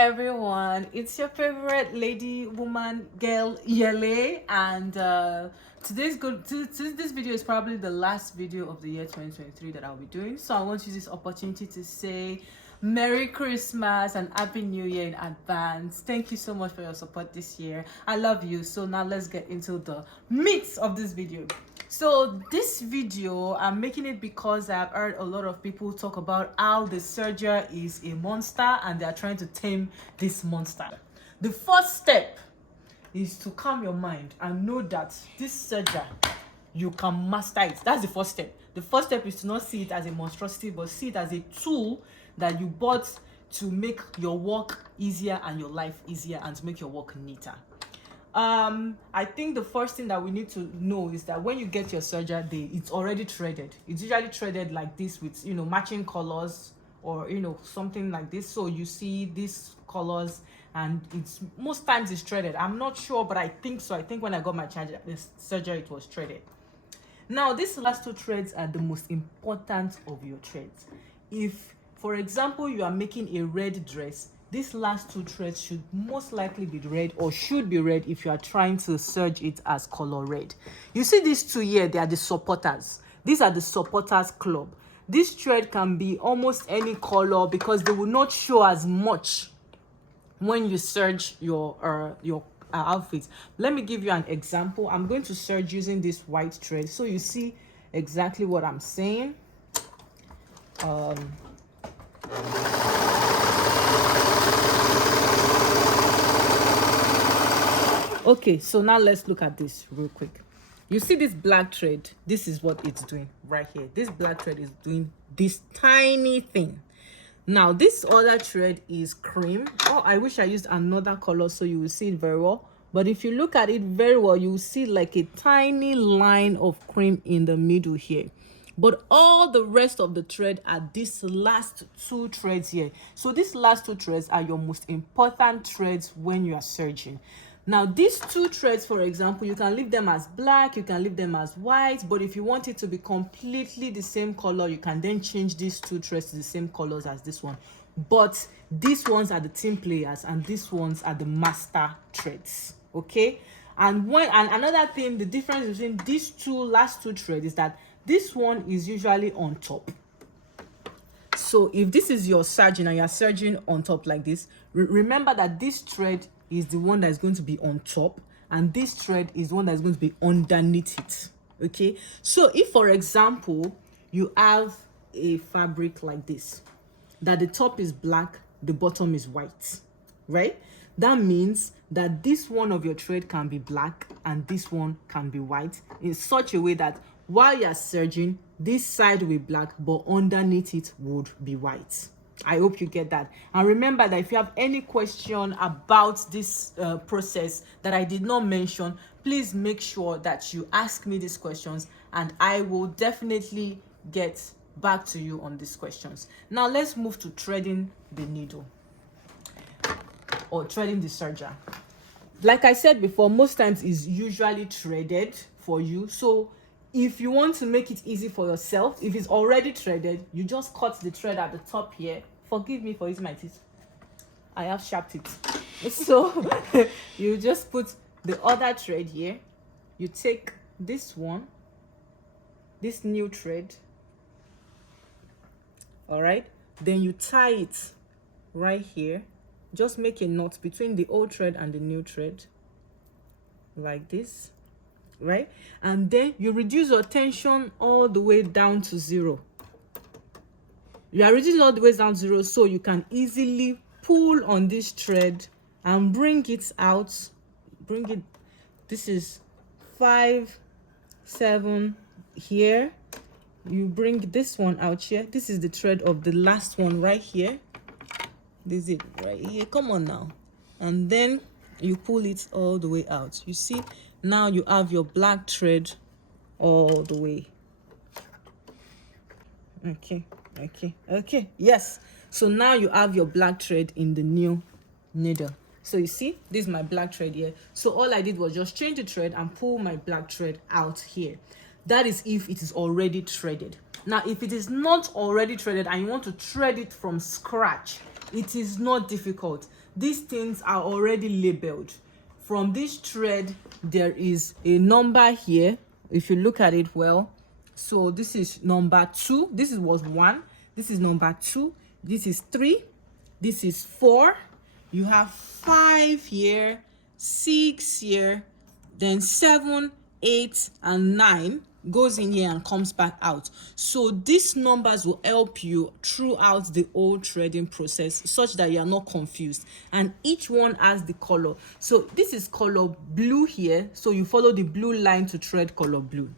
everyone, it's your favorite lady, woman, girl, Yele, and this video is probably the last video of the year 2023 that I'll be doing. So I want to use this opportunity to say Merry Christmas and Happy New Year in advance. Thank you so much for your support this year. I love you. So now let's get into the meat of this video. So this video, I'm making it because I've heard a lot of people talk about how the Serger is a monster and they're trying to tame this monster. The first step is to calm your mind and know that this Serger, you can master it. That's the first step. The first step is to not see it as a monstrosity, but see it as a tool that you bought to make your work easier and your life easier and to make your work neater. I think the first thing that we need to know is that when you get your Serger, it's already threaded. It's usually threaded like this with, matching colors or, something like this. So you see these colors and it's most times it's threaded. I'm not sure, but I think so. I think when I got my Serger, it was threaded. Now, these last two threads are the most important of your threads. If, for example, you are making a red dress, these last two threads should most likely be red or should be red if you are trying to serge it as color red. You see these two here, they are the supporters. These are the supporters club. This thread can be almost any color because they will not show as much when you serge your outfit. Let me give you an example. I'm going to serge using this white thread so you see exactly what I'm saying. Okay, so now let's look at this real quick. You see this black thread? This is what it's doing right here. This black thread is doing this tiny thing. Now, this other thread is cream. Oh, I wish I used another color so you will see it very well. But if you look at it very well, you will see like a tiny line of cream in the middle here. But all the rest of the thread are these last two threads here. So these last two threads are your most important threads when you are serging. Now, these two threads, for example, you can leave them as black, you can leave them as white, but if you want it to be completely the same color, you can then change these two threads to the same colors as this one. But these ones are the team players and these ones are the master threads, okay? And another thing, the difference between these last two threads is that this one is usually on top. So if this is your serging and you're serging on top like this, remember that this thread is the one that is going to be on top and this thread is the one that is going to be underneath it. Okay, so if, for example, you have a fabric like this, that the top is black, the bottom is white, right? That means that this one of your thread can be black and this one can be white in such a way that while you're serging, this side will be black, but underneath it would be white. I hope you get that. And remember that if you have any question about this process that I did not mention, please make sure that you ask me these questions and I will definitely get back to you on these questions. Now let's move to threading the needle or threading the serger. Like I said before, most times is usually threaded for you. So if you want to make it easy for yourself, if it's already threaded, you just cut the thread at the top here. Forgive me for using my teeth. I have sharp teeth. So you just put the other thread here. You take this one, this new thread. All right. Then you tie it right here. Just make a knot between the old thread and the new thread. Like this. Right? And then you reduce your tension all the way down to 0. You are reducing all the way down to 0 so you can easily pull on this thread and bring it out. Bring it. This is 5, 7 here. You bring this one out here. This is the thread of the last one right here. This is it right here. Come on now. And then you pull it all the way out. You see, now you have your black thread all the way. Okay, yes. So now you have your black thread in the new needle. So you see, this is my black thread here. So all I did was just change the thread and pull my black thread out here. That is if it is already threaded. Now, if it is not already threaded and you want to thread it from scratch, It is not difficult. These things are already labeled. From this thread, there is a number here. If you look at it well, so this is number 2. This was 1. This is number 2. This is 3. This is 4. You have 5 here, 6 here, then 7, 8, and 9 goes in here and comes back out. So these numbers will help you throughout the whole threading process such that you are not confused, and each one has the color. So this is color blue here, so you follow the blue line to thread color blue.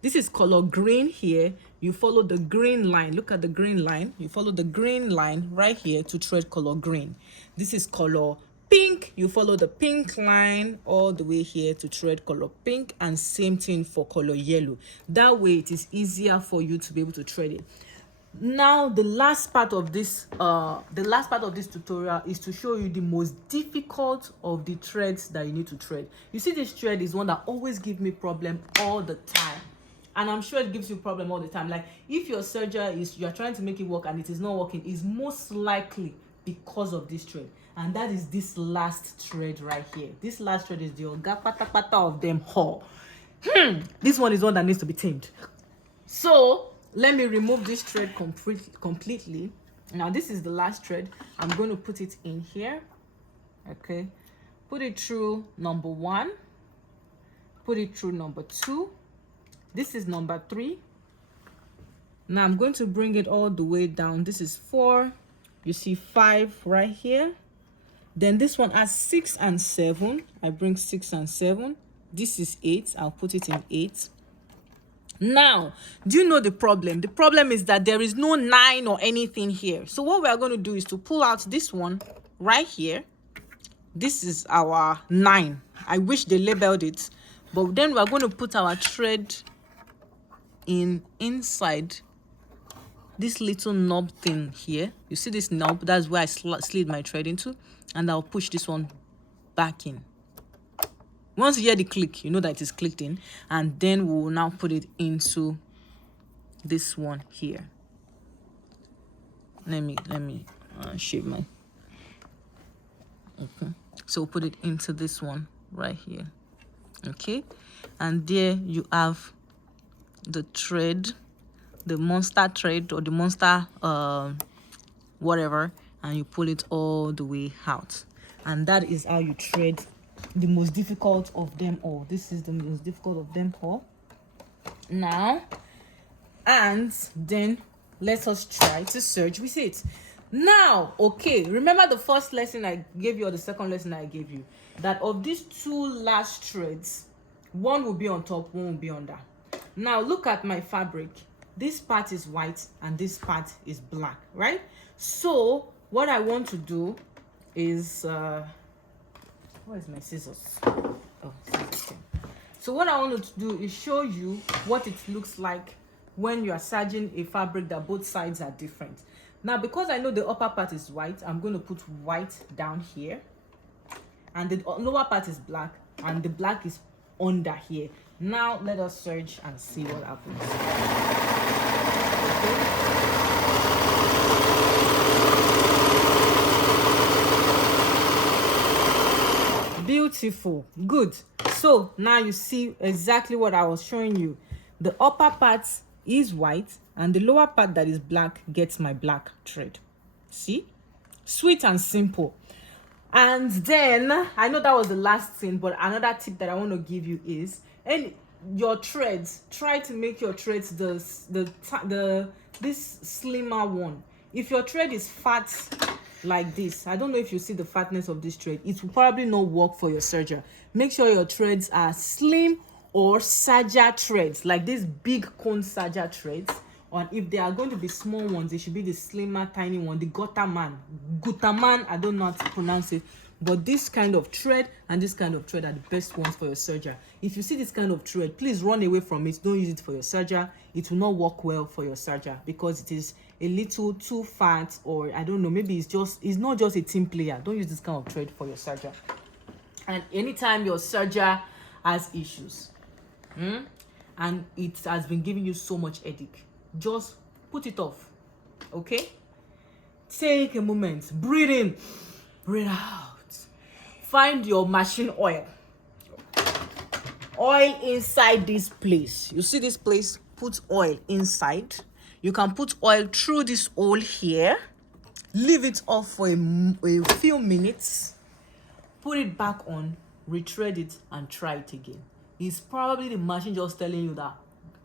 This is color green here, you follow the green line. Look at the green line. You follow the green line right here to thread color green. This is color pink. You follow the pink line all the way here to thread color pink, and same thing for color yellow. That way it is easier for you to be able to thread it. Now the last part of this tutorial is to show you the most difficult of the threads that you need to thread. You see, this thread is one that always gives me problem all the time, and I'm sure it gives you problem all the time. Like if your serger you're trying to make it work and it is not working, is most likely because of this thread, and that is this last thread right here. This last thread is the oga pata of them all. This one is one that needs to be tamed. So let me remove this thread completely. Now this is the last thread. I'm going to put it in here. Okay, put it through number 1, put it through number 2. This is number 3. Now I'm going to bring it all the way down. This is 4. You see 5 right here. Then this one has 6 and 7. I bring 6 and 7. This is 8. I'll put it in 8. Now, do you know the problem? The problem is that there is no 9 or anything here. So what we are going to do is to pull out this one right here. This is our 9. I wish they labeled it, but then we are going to put our thread inside this little knob thing here. You see this knob? That's where I slid my thread into, and I'll push this one back in. Once you hear the click, you know that it is clicked in, and then we will now put it into this one here. Let me shave my. Okay, so we'll put it into this one right here. Okay, and there you have the thread, the monster thread or the monster whatever, and you pull it all the way out, and that is how you thread the most difficult of them all. This is the most difficult of them all. Now, and then let us try to serge with it. Now, okay, remember the first lesson I gave you, or the second lesson I gave you, that of these 2 last threads, one will be on top, one will be under. Now look at my fabric. This part is white and this part is black, right? So what I want to do is where's my scissors? Oh, scissors. So what I want to do is show you what it looks like when you are serging a fabric that both sides are different. Now, because I know the upper part is white, I'm going to put white down here, and the lower part is black, and the black is under here. Now let us serge and see what happens. Okay. Beautiful. Good. So now you see exactly what I was showing you. The upper part is white, and the lower part that is black gets my black thread. See? Sweet and simple. And then I know that was the last thing, but another tip that I want to give you is, and your threads, try to make your threads this slimmer one. If your thread is fat like this, I don't know if you see the fatness of this thread, it will probably not work for your serger. Make sure your threads are slim or serger threads, like these big cone serger threads. Or if they are going to be small ones, they should be the slimmer, tiny one, the Gutaman, I don't know how to pronounce it. But this kind of thread and this kind of thread are the best ones for your serger. If you see this kind of thread, please run away from it. Don't use it for your serger. It will not work well for your serger because it is a little too fat, or I don't know, maybe it's not just a team player. Don't use this kind of thread for your serger. And anytime your serger has issues, and it has been giving you so much headache, just put it off. Okay, Take a moment, breathe in, breathe out. Find your machine oil inside this place. You see this place? Put oil inside. You can put oil through this hole here, leave it off for a few minutes, put it back on, retread it, and try it again. It's probably the machine just telling you that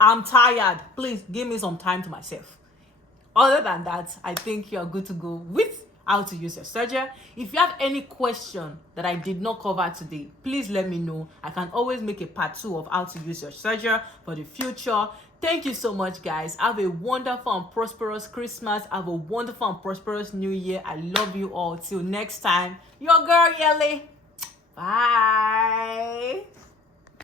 I'm tired, please give me some time to myself. Other than that, I think you're good to go with how to use your serger. If you have any question that I did not cover today, please let me know. I can always make a part 2 of how to use your serger for the future. Thank you so much, guys. Have a wonderful and prosperous Christmas. Have a wonderful and prosperous New Year. I love you all. Till next time, your girl Yelly. Bye.